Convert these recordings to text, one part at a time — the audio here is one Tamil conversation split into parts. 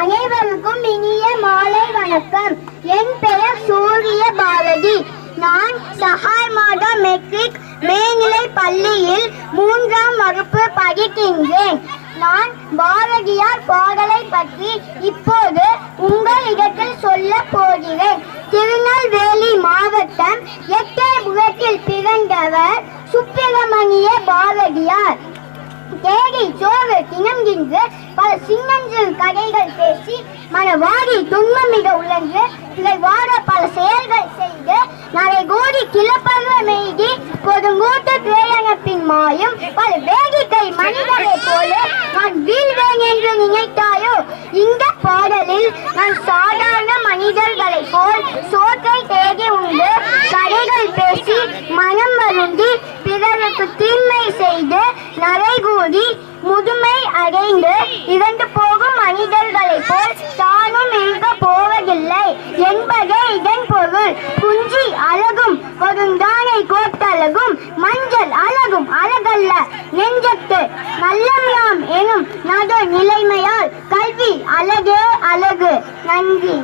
அனைவருக்கும் இனிய மாலை வணக்கம். என் பெயர் சூரிய பாரதி. நான் சஹாய் மாதா மெட்ரிக் மேல்நிலை பள்ளியில் 3ஆம் வகுப்பு படிக்கின்றேன். நான் பாரதியார் பாடலை பற்றி இப்போது உங்களிடத்தில் சொல்ல போகிறேன். திருநெல்வேலி மாவட்டம் எட்டயபுரத்தில் பிறந்தவர் சுப்பிரமணிய பாரதியார். தேடி சோறு தினம் தின்று பல சின்னஞ்சிறு கதைகள் பேசி மனவாடி துன்பம் மிக உழன்று இதை வாட பல செயல்கள் செய்து நரை கோடி கிளப்பல்வ மெய்தி கொடுங்கூட்டு திரையமைப்பின் மாயும் பல வேடிக்கை மனிதரை போல நான் வீழ்வேன் என்று நினைத்தாயோ? இந்த பாடலில் நான் சாதாரண மனிதர்களை போல் சோற்றை தேடி உண்டு கதைகள் பேசி மனம் வருந்தி பிறருக்கு தீமை செய்து நரைகூடி முதுமை அடைந்து இறந்து போகும் மனிதர்களை போல் தானும் இருக்க போவதில்லை என்பதே இதன் பொருள். குஞ்சி அழகும் கொடுந்தானை கோட்டழகும் மஞ்சள் அழகும் அழகல்ல நெஞ்சத்து நல்லம் எனும் நட நிலைமையால் கல்வி அழகே அழகு. நன்றி.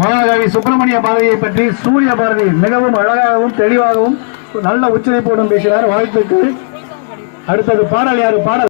மகாகவி சுப்பிரமணிய பாரதியை பற்றி சூரிய பாரதி மிகவும் அழகாகவும் தெளிவாகவும் நல்ல உச்சரிப்போடும் பேசினார். வாழ்த்துக்கள். அடுத்தது பாடல் யாரு? பாடல்